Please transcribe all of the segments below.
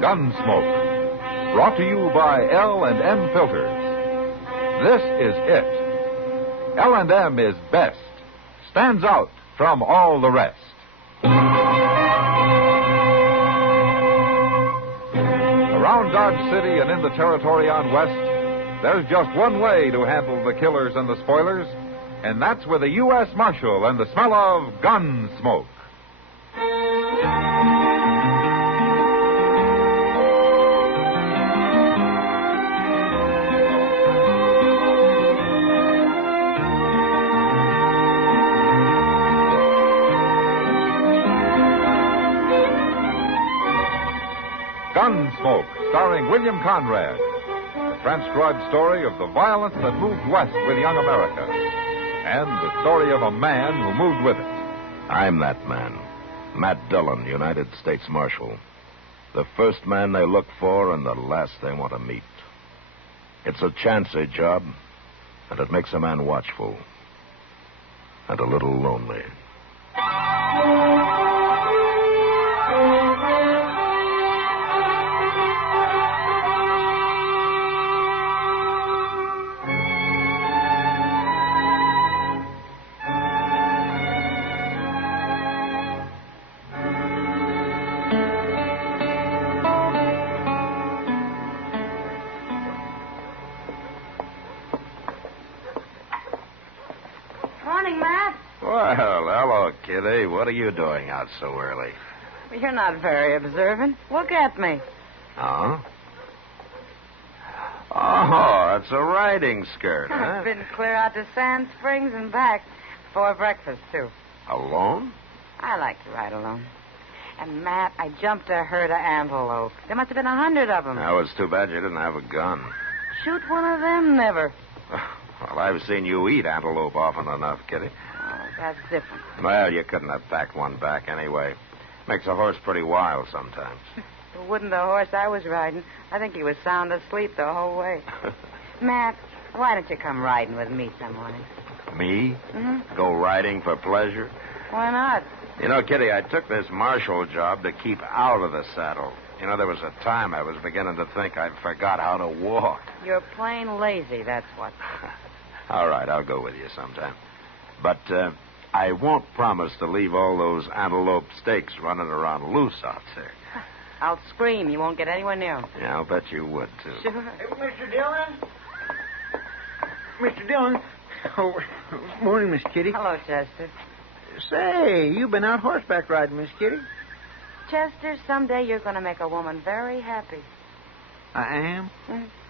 Gunsmoke. Brought to you by L&M Filters. This is it. L&M is best. Stands out from all the rest. Around Dodge City and in the territory on West, there's just one way to handle the killers and the spoilers, and that's with a U.S. Marshal and the smell of Gunsmoke. Gunsmoke, starring William Conrad. The transcribed story of the violence that moved west with young America. And the story of a man who moved with it. I'm that man. Matt Dillon, United States Marshal. The first man they look for and the last they want to meet. It's a chancy job, and it makes a man watchful. And a little lonely. Well, hello, Kitty. What are you doing out so early? You're not very observant. Look at me. Oh? Oh, it's a riding skirt, huh? I've been clear out to Sand Springs and back before breakfast, too. Alone? I like to ride alone. And, Matt, I jumped a herd of antelope. There must have been 100 of them. That was too bad you didn't have a gun. Shoot one of them? Never. Well, I've seen you eat antelope often enough, Kitty. Oh, that's different. Well, you couldn't have packed one back anyway. Makes a horse pretty wild sometimes. It wouldn't the horse I was riding. I think he was sound asleep the whole way. Matt, why don't you come riding with me some morning? Me? Mm-hmm. Go riding for pleasure? Why not? You know, Kitty, I took this marshal job to keep out of the saddle. You know, there was a time I was beginning to think I forgot how to walk. You're plain lazy, that's what. All right, I'll go with you sometime. But I won't promise to leave all those antelope steaks running around loose out there. I'll scream. You won't get anywhere near them. Yeah, I'll bet you would, too. Sure. Hey, Mr. Dillon? Mr. Dillon? Oh, morning, Miss Kitty. Hello, Chester. Say, you've been out horseback riding, Miss Kitty. Chester, someday you're going to make a woman very happy. I am?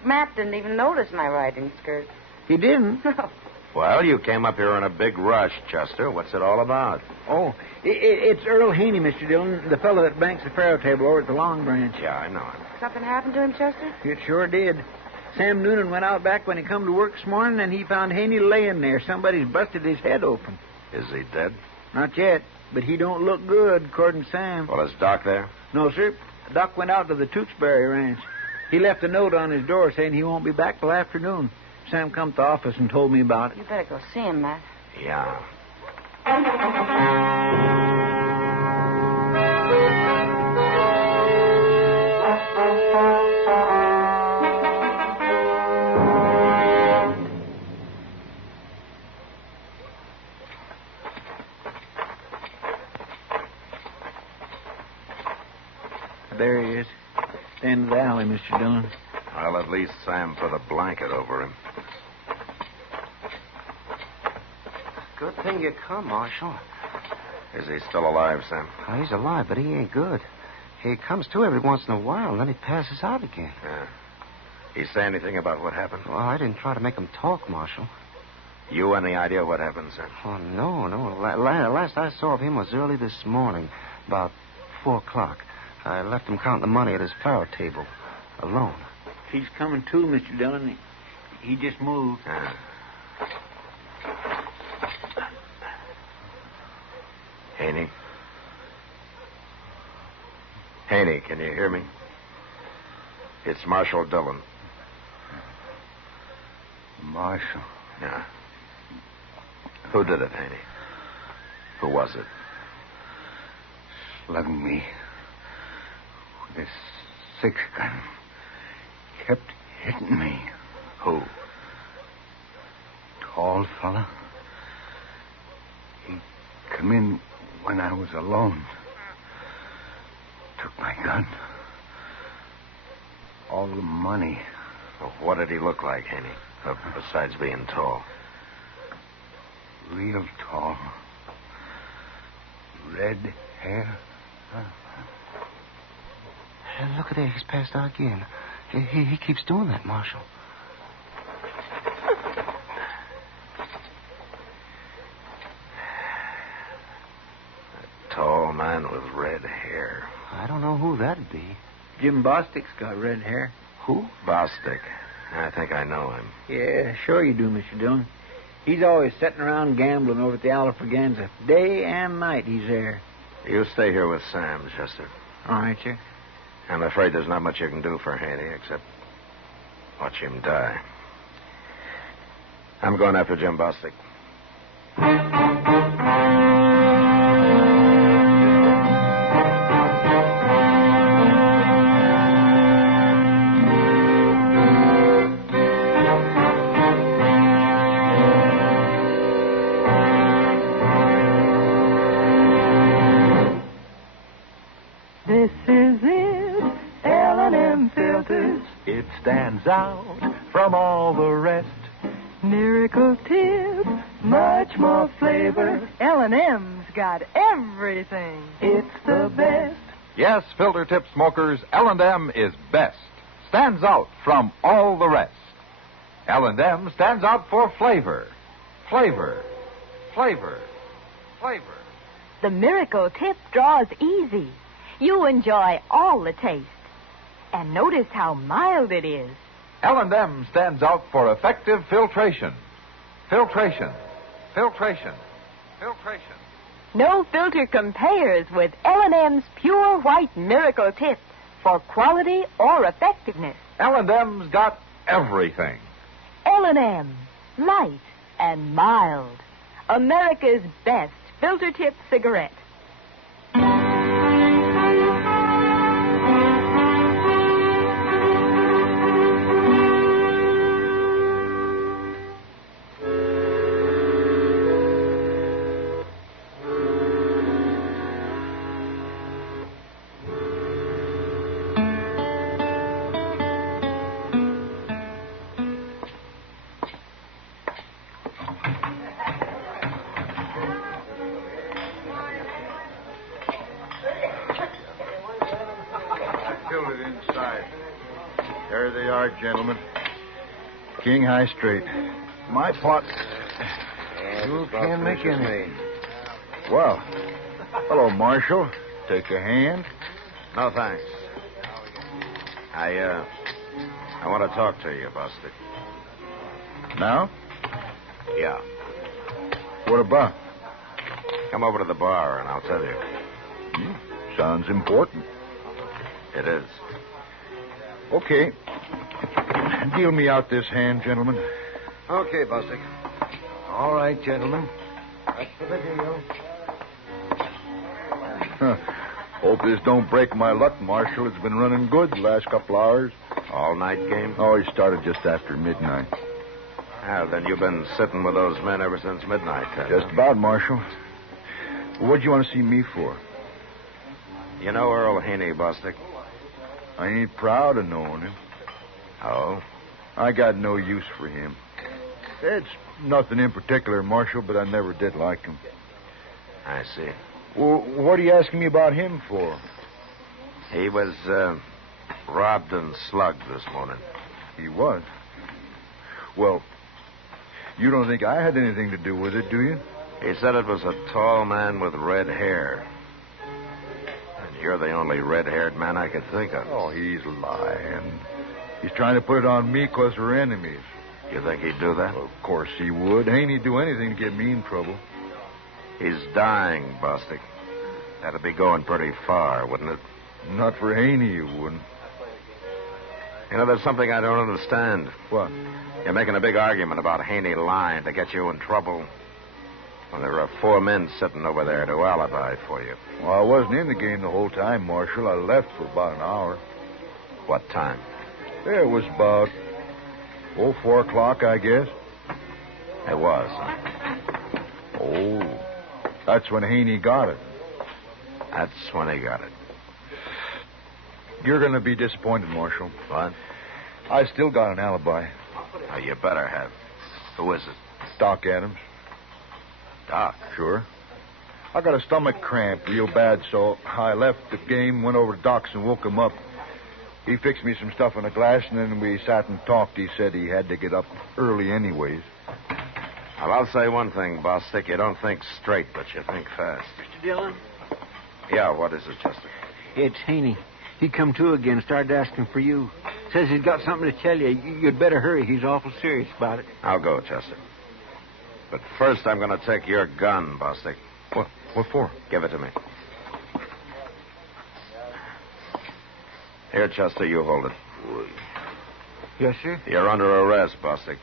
Matt didn't even notice my riding skirt. He didn't? No. Well, you came up here in a big rush, Chester. What's it all about? Oh, it's Earl Haney, Mr. Dillon, the fellow that banks the faro table over at the Long Branch. Yeah, I know him. Something happened to him, Chester? It sure did. Sam Noonan went out back when he come to work this morning, and he found Haney laying there. Somebody's busted his head open. Is he dead? Not yet, but he don't look good, according to Sam. Well, is Doc there? No, sir. Doc went out to the Tewksbury Ranch. He left a note on his door saying he won't be back till afternoon. Sam come to the office and told me about it. You better go see him, Matt. Yeah. There he is. End of the alley, Mr. Dillon. Well, at least Sam put a blanket over him. Good thing you come, Marshal. Is he still alive, Sam? Oh, he's alive, but he ain't good. He comes to every once in a while, and then he passes out again. Yeah. He say anything about what happened? Well, I didn't try to make him talk, Marshal. You any idea what happened, sir? Oh, no. Last I saw of him was early this morning, about 4 o'clock. I left him counting the money at his faro table, alone. He's coming to, Mr. Dillon. He just moved. Yeah. Haney? Haney, can you hear me? It's Marshal Dillon. Marshal? Yeah. Who did it, Haney? Who was it? Slugged me with this 6-gun kept hitting me. Who? Tall fella. He come in when I was alone. Took my gun. All the money. Well, what did he look like, Haney? Besides being tall. Real tall. Red hair. Hey, look at there. He's passed out again. He keeps doing that, Marshal. A tall man with red hair. I don't know who that'd be. Jim Bostic's got red hair. Who? Bostic. I think I know him. Yeah, sure you do, Mr. Dillon. He's always sitting around gambling over at the Alfraganza. Day and night he's there. You stay here with Sam, Chester. All right, sir. I'm afraid there's not much you can do for Haney except watch him die. I'm going after Jim Bostic. This is it, L&M Filters. It stands out from all the rest. Miracle tip, much more flavor. L&M's got everything. It's the best. Yes, filter tip smokers, L&M is best. Stands out from all the rest. L&M stands out for flavor. Flavor. Flavor. Flavor. The Miracle Tip draws easy. You enjoy all the taste. And notice how mild it is. L&M stands out for effective filtration. Filtration. Filtration. Filtration. No filter compares with L&M's pure white Miracle Tip for quality or effectiveness. L&M's got everything. L&M, light and mild. America's best filter tip cigarette. There they are, gentlemen. King High Straight. My pot. You can't make any. Well, hello, Marshal. Take a hand. No, thanks. I want to talk to you, Bostic. Now? Yeah. What about? Come over to the bar and I'll tell you. Sounds important. It is. Okay. Deal me out this hand, gentlemen. Okay, Bostic. All right, gentlemen. That's for the deal. Hope this don't break my luck, Marshal. It's been running good the last couple hours. All-night game? Oh, he started just after midnight. Well, then you've been sitting with those men ever since midnight, huh? Just about, Marshal. What'd you want to see me for? You know Earl Haney, Bostic? I ain't proud of knowing him. Oh? I got no use for him. It's nothing in particular, Marshal, but I never did like him. I see. Well, what are you asking me about him for? He was robbed and slugged this morning. He was? Well, you don't think I had anything to do with it, do you? He said it was a tall man with red hair. And you're the only red-haired man I could think of. Oh, he's lying. He's trying to put it on me because we're enemies. You think he'd do that? Well, of course he would. Ain't he do anything to get me in trouble? He's dying, Bostic. That'd be going pretty far, wouldn't it? Not for Haney, you wouldn't. You know, there's something I don't understand. What? You're making a big argument about Haney lying to get you in trouble. Well, there are 4 men sitting over there to alibi for you. Well, I wasn't in the game the whole time, Marshal. I left for about an hour. What time? It was about 4 o'clock, I guess. It was, huh? Oh, that's when Haney got it. That's when he got it. You're going to be disappointed, Marshal. What? I still got an alibi. Oh, you better have. Who is it? Doc Adams. Doc? Sure. I got a stomach cramp real bad, so I left the game, went over to Doc's and woke him up. He fixed me some stuff in a glass, and then we sat and talked. He said he had to get up early anyways. Well, I'll say one thing, Bostic. You don't think straight, but you think fast. Mr. Dillon? Yeah, what is it, Chester? It's Haney. He come to again, started asking for you. Says he's got something to tell you. You'd better hurry. He's awful serious about it. I'll go, Chester. But first, I'm going to take your gun, Bostic. What for? Give it to me. Here, Chester, you hold it. Yes, sir? You're under arrest, Bostic.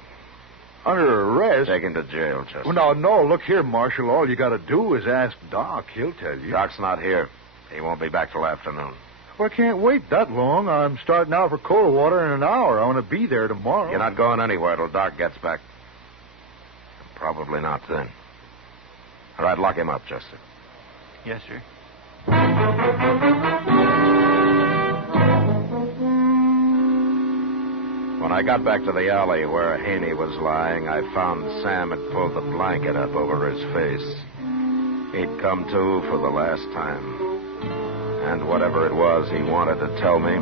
Under arrest? Taken to jail, Chester. Well, no, look here, Marshal. All you got to do is ask Doc. He'll tell you. Doc's not here. He won't be back till afternoon. Well, I can't wait that long. I'm starting out for Coldwater in an hour. I want to be there tomorrow. You're not going anywhere till Doc gets back. Probably not then. All right, lock him up, Chester. Yes, sir. When I got back to the alley where Haney was lying, I found Sam had pulled the blanket up over his face. He'd come to for the last time. And whatever it was he wanted to tell me,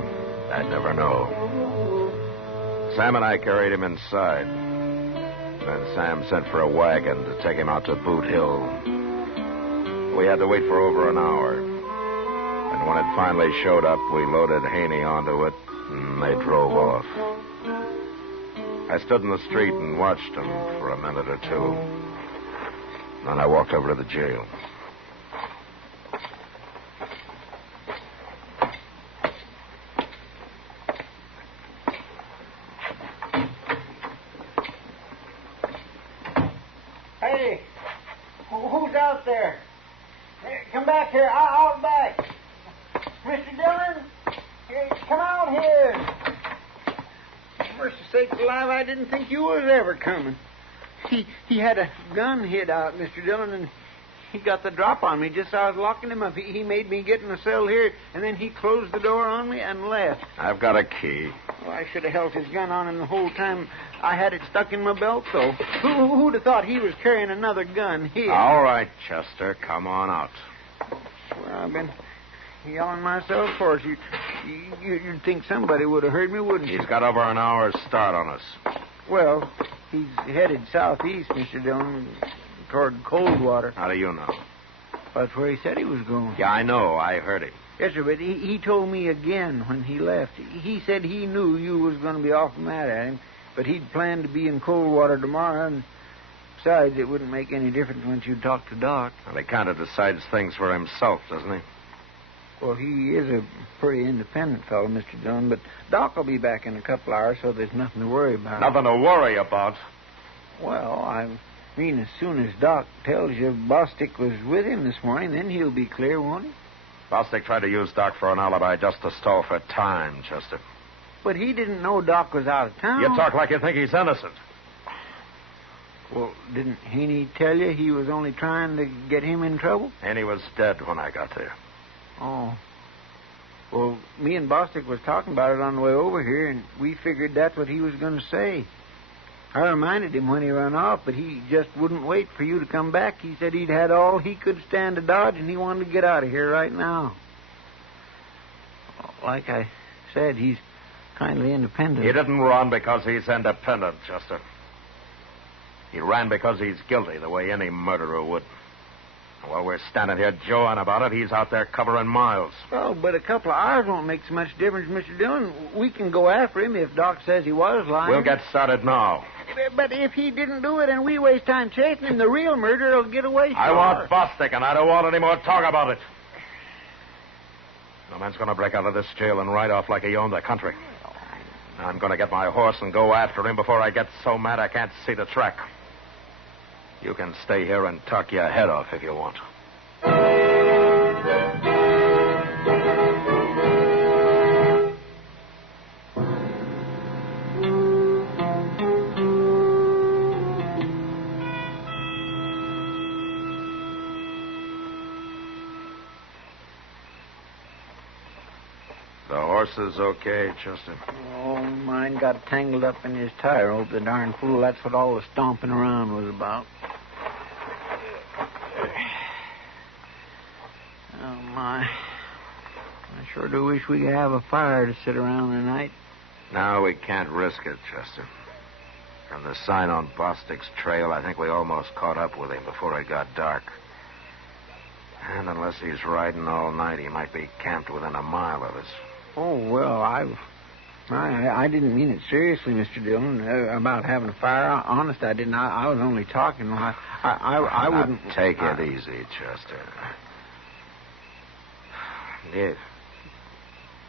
I'd never know. Sam and I carried him inside. Then Sam sent for a wagon to take him out to Boot Hill. We had to wait for over an hour. And when it finally showed up, we loaded Haney onto it, and they drove off. I stood in the street and watched them for a minute or two. Then I walked over to the jail. Hey, who's out there? Hey, come back here. Out back. Mr. Dillon, come out here. Mercy sakes alive, I didn't think you was ever coming. He had a gun hid out, Mr. Dillon, and he got the drop on me just as I was locking him up. He made me get in the cell here, and then he closed the door on me and left. I've got a key. Well, I should have held his gun on him the whole time. I had it stuck in my belt, though. Who'd have thought he was carrying another gun here? All right, Chester, come on out. Well, I've been yelling myself hoarse. You'd think somebody would have heard me, wouldn't you? He's got over an hour's start on us. Well, he's headed southeast, Mr. Dillon, toward Coldwater. How do you know? That's where he said he was going. Yeah, I know. I heard him. Yes, sir, but he told me again when he left. He said he knew you was going to be awful mad at him, but he'd planned to be in Coldwater tomorrow, and besides, it wouldn't make any difference once you talk to Doc. Well, he kind of decides things for himself, doesn't he? Well, he is a pretty independent fellow, Mr. Dillon, but Doc will be back in a couple hours, so there's nothing to worry about. Nothing to worry about. Well, I mean, as soon as Doc tells you Bostic was with him this morning, then he'll be clear, won't he? Bostic tried to use Doc for an alibi just to stall for time, Chester. But he didn't know Doc was out of town. You talk like you think he's innocent. Well, didn't Haney tell you he was only trying to get him in trouble? And he was dead when I got there. Oh. Well, me and Bostic was talking about it on the way over here, and we figured that's what he was going to say. I reminded him when he ran off, but he just wouldn't wait for you to come back. He said he'd had all he could stand to dodge, and he wanted to get out of here right now. Like I said, he's kindly independent. He didn't run because he's independent, Chester. He ran because he's guilty, the way any murderer would. While we're standing here jawing about it, he's out there covering miles. Oh, but a couple of hours won't make so much difference, Mr. Dillon. We can go after him if Doc says he was lying. We'll get started now. But if he didn't do it and we waste time chasing him, the real murderer will get away. I want Bostic, and I don't want any more talk about it. No man's going to break out of this jail and ride off like he owned the country. I'm going to get my horse and go after him before I get so mad I can't see the track. You can stay here and talk your head off if you want. horses okay, Chester? Oh, mine got tangled up in his tire rope, the darn fool. That's what all the stomping around was about. Oh, my. I sure do wish we could have a fire to sit around tonight. No, we can't risk it, Chester. From the sign on Bostic's trail, I think we almost caught up with him before it got dark. And unless he's riding all night, he might be camped within a mile of us. Oh, well, I didn't mean it seriously, Mr. Dillon, about having a fire. Honest, I didn't. I was only talking. I wouldn't... Take it easy, Chester.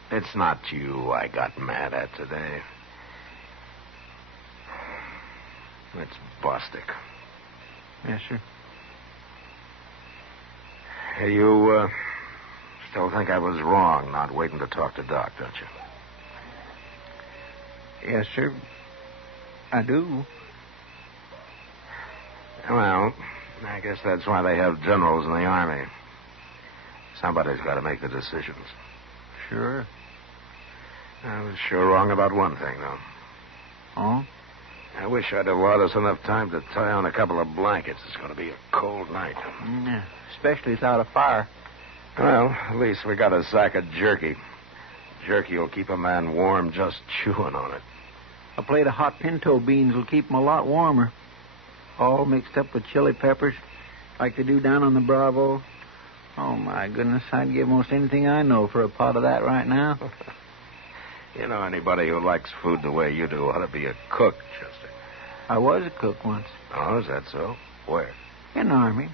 It's not you I got mad at today. It's Bostic. Yes, sir. Hey, you still think I was wrong not waiting to talk to Doc, don't you? Yes, sir. I do. Well, I guess that's why they have generals in the Army. Somebody's got to make the decisions. Sure. I was sure wrong about one thing, though. Oh? I wish I'd allowed us enough time to tie on a couple of blankets. It's going to be a cold night. Yeah, especially without a fire. Well, at least we got a sack of jerky. Jerky will keep a man warm just chewing on it. A plate of hot pinto beans will keep him a lot warmer. All mixed up with chili peppers, like they do down on the Bravo. Oh, my goodness, I'd give most anything I know for a pot of that right now. You know, anybody who likes food the way you do ought to be a cook, Chester. I was a cook once. Oh, is that so? Where? In the Army.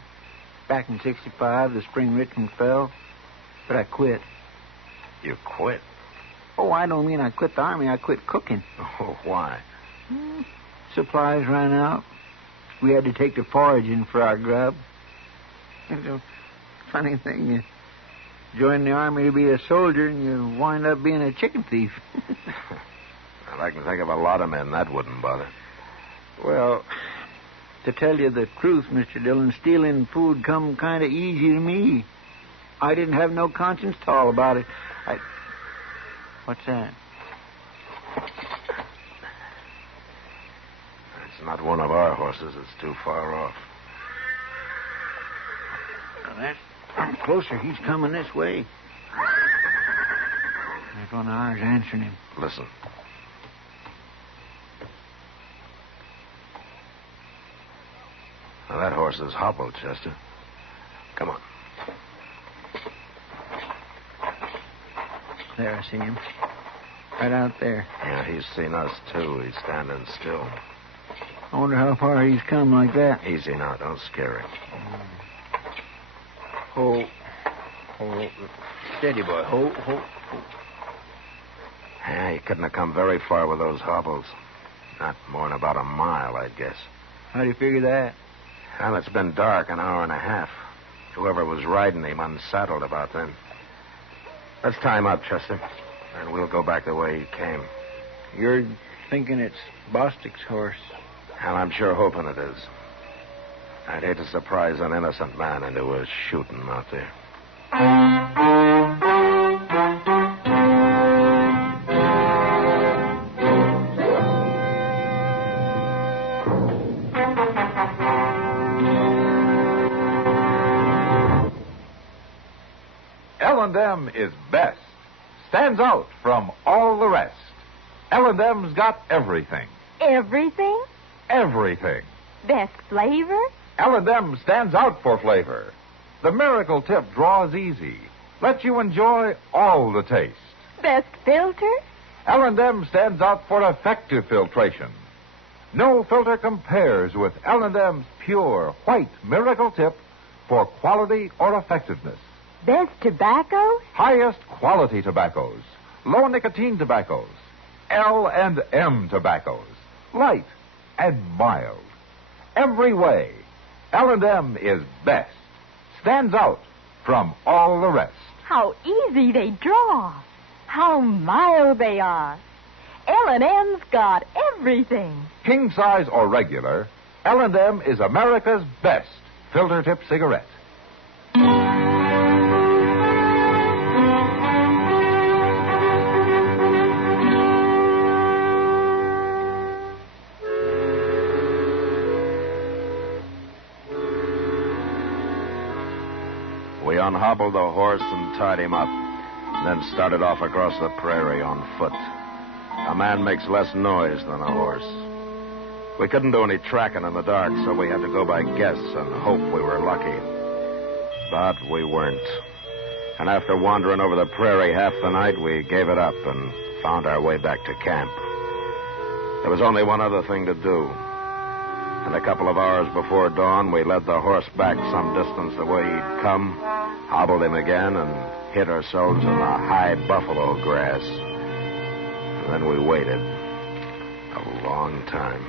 Back in 65, the spring Richmond fell. But I quit. You quit? Oh, I don't mean I quit the Army. I quit cooking. Oh, why? Supplies ran out. We had to take to foraging for our grub. It's a funny thing. You join the Army to be a soldier, and you wind up being a chicken thief. Well, I can think of a lot of men that wouldn't bother. Well, to tell you the truth, Mr. Dillon, stealing food come kind of easy to me. I didn't have no conscience at all about it. What's that? It's not one of our horses. It's too far off. I'm closer. He's coming this way. There's one of ours answering him. Listen. Now, that horse is hobbled, Chester. Come on. There, I see him. Right out there. Yeah, he's seen us, too. He's standing still. I wonder how far he's come like that. Easy now. Don't scare him. Oh. Steady, boy. Ho. Yeah, he couldn't have come very far with those hobbles. Not more than about a mile, I'd guess. How do you figure that? Well, it's been dark an hour and a half. Whoever was riding him unsaddled about then. Let's tie him up, Chester, and we'll go back the way he came. You're thinking it's Bostic's horse? Well, I'm sure hoping it is. I'd hate to surprise an innocent man into a shooting out there. L&M is best. Stands out from all the rest. L&M's got everything. Everything? Everything. Best flavor? L&M stands out for flavor. The miracle tip draws easy. Lets you enjoy all the taste. Best filter? L&M stands out for effective filtration. No filter compares with L&M's pure white miracle tip for quality or effectiveness. Best tobacco? Highest quality tobaccos. Low nicotine tobaccos. L&M tobaccos. Light and mild. Every way, L&M is best. Stands out from all the rest. How easy they draw. How mild they are. L&M's got everything. King size or regular, L&M is America's best filter tip cigarette. unhobbled the horse and tied him up, then started off across the prairie on foot. A man makes less noise than a horse. We couldn't do any tracking in the dark, so we had to go by guess and hope we were lucky. But we weren't. And after wandering over the prairie half the night, we gave it up and found our way back to camp. There was only one other thing to do. And a couple of hours before dawn, we led the horse back some distance the way he'd come, hobbled him again, and hid ourselves in the high buffalo grass. And then we waited a long time.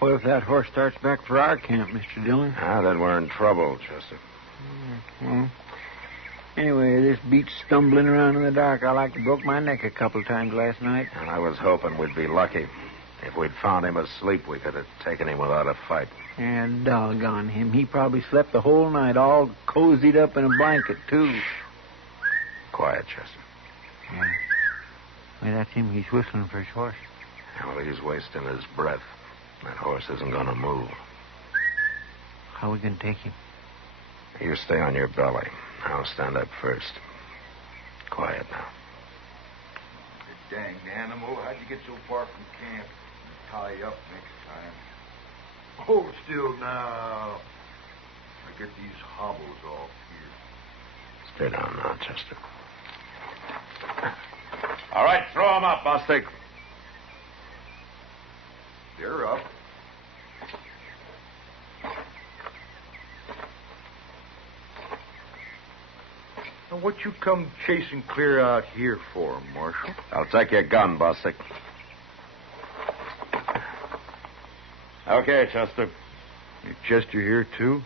What if that horse starts back for our camp, Mr. Dillon? Then we're in trouble, Chester. Well, anyway, this beats stumbling around in the dark. I like to broke my neck a couple times last night. And I was hoping we'd be lucky. If we'd found him asleep, we could have taken him without a fight. And doggone him. He probably slept the whole night, all cozied up in a blanket, too. Quiet, Chester. Yeah. Well, that's him. He's whistling for his horse. Well, he's wasting his breath. That horse isn't going to move. How are we going to take him? You stay on your belly. I'll stand up first. Quiet now. You danged animal. How'd you get so far from camp? I'll tie you up next time. Hold still now. I get these hobbles off here. Stay down now, Chester. All right, throw him up, Bostic. They're up. Now, what you come chasing clear out here for, Marshal? I'll take your gun, Bostic. Okay, Chester. You Chester here, too?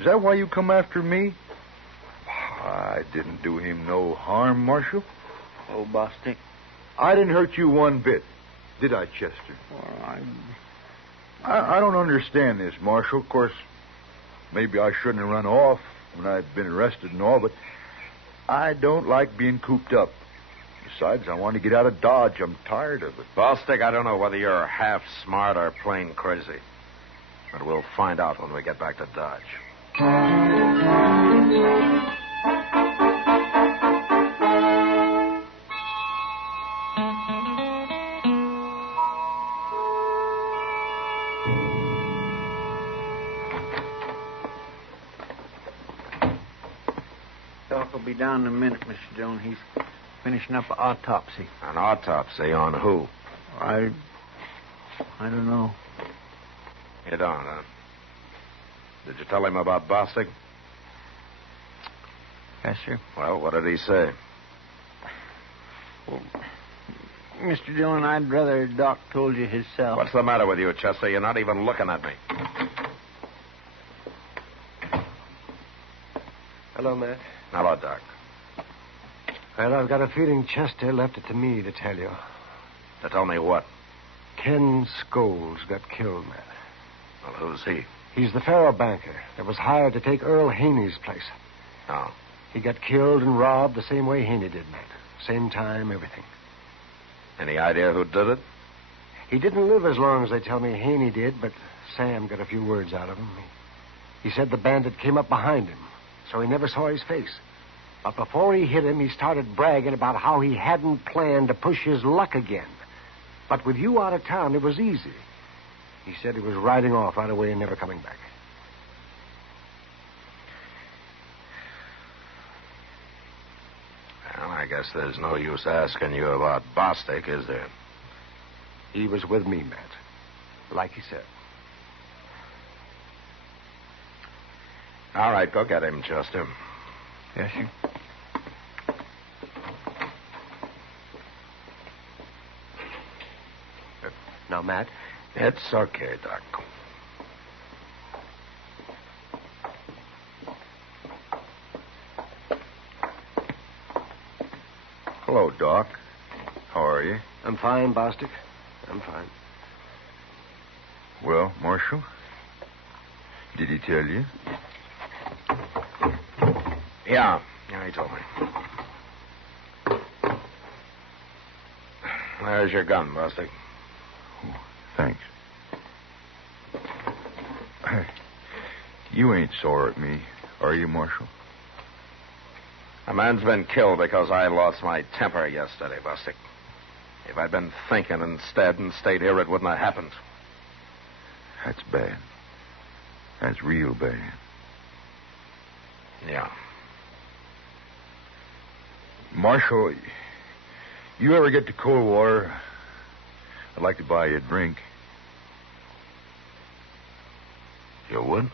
Is that why you come after me? I didn't do him no harm, Marshal. Oh, Bostic. I didn't hurt you one bit, did I, Chester? Well, I don't understand this, Marshal. Of course, maybe I shouldn't have run off when I'd been arrested and all, but I don't like being cooped up. Besides, I want to get out of Dodge. I'm tired of it. Bostic, I don't know whether you're half smart or plain crazy. But we'll find out when we get back to Dodge. Doc will be down in a minute, Mr. Dillon. He's finishing up an autopsy. An autopsy on who? I don't know. You don't, huh? Did you tell him about Bostic? Yes, sir. Well, what did he say? Well, Mr. Dillon, I'd rather Doc told you himself. What's the matter with you, Chester? You're not even looking at me. Hello, Matt. Hello, Doc. Well, I've got a feeling Chester left it to me to tell you. To tell me what? Ken Scholes got killed, Matt. Well, who's he? He's the faro banker that was hired to take Earl Haney's place. Oh. He got killed and robbed the same way Haney did, Matt. Same time, everything. Any idea who did it? He didn't live as long as they tell me Haney did, but Sam got a few words out of him. He said the bandit came up behind him, so he never saw his face. But before he hit him, he started bragging about how he hadn't planned to push his luck again. But with you out of town, it was easy. He said he was riding off right away and never coming back. Well, I guess there's no use asking you about Bostic, is there? He was with me, Matt. Like he said. All right, go get him, Chester. Yes, sir. Now, Matt. It's okay, Doc. Hello, Doc. How are you? I'm fine, Bostic. I'm fine. Well, Marshal, did he tell you? Yeah, he told me. There's your gun, Bostic. Thanks. You ain't sore at me, are you, Marshal? A man's been killed because I lost my temper yesterday, Buster. If I'd been thinking instead and stayed here, it wouldn't have happened. That's bad. That's real bad. Yeah. Marshal, you ever get to Coldwater, I'd like to buy you a drink. You would?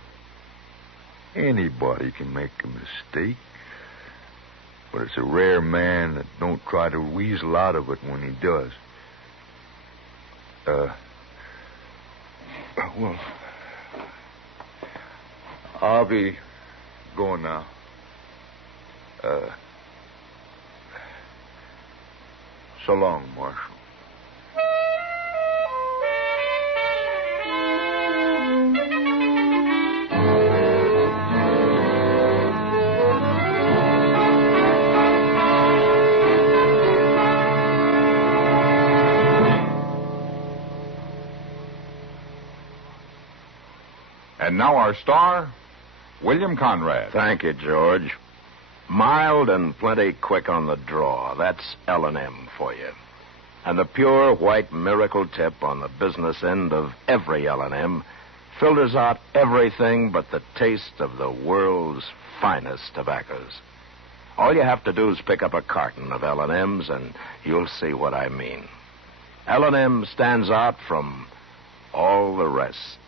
Anybody can make a mistake. But it's a rare man that don't try to weasel out of it when he does. Well, I'll be going now. So long, Marshal. And now our star, William Conrad. Thank you, George. Mild and plenty quick on the draw. That's L&M for you. And the pure white miracle tip on the business end of every L&M filters out everything but the taste of the world's finest tobaccos. All you have to do is pick up a carton of L&Ms and you'll see what I mean. L&M stands out from all the rest.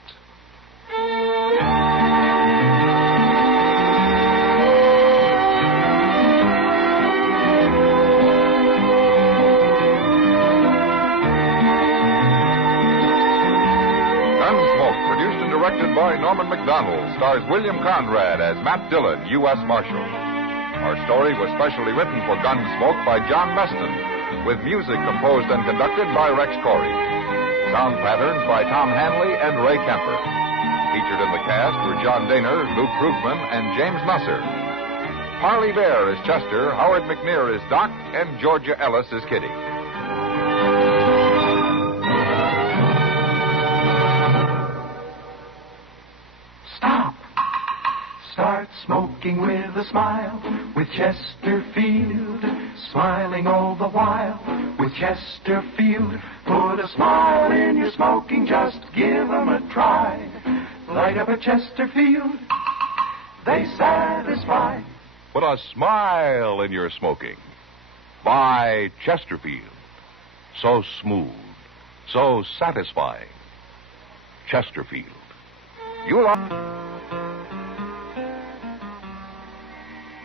Gunsmoke, produced and directed by Norman MacDonnell, stars William Conrad as Matt Dillon, U.S. Marshal. Our story was specially written for Gunsmoke by John Meston, with music composed and conducted by Rex Corey. Sound patterns by Tom Hanley and Ray Kemper. Featured in the cast were John Daner, Luke Krugman, and James Nusser. Parley Baer is Chester, Howard McNear is Doc, and Georgia Ellis is Kitty. Stop. Start smoking with a smile with Chesterfield. Smiling all the while with Chesterfield. Put a smile in your smoking, just give 'em a try. Light up a Chesterfield, they satisfy. Put a smile in your smoking. Buy Chesterfield. So smooth, so satisfying. Chesterfield. You'll...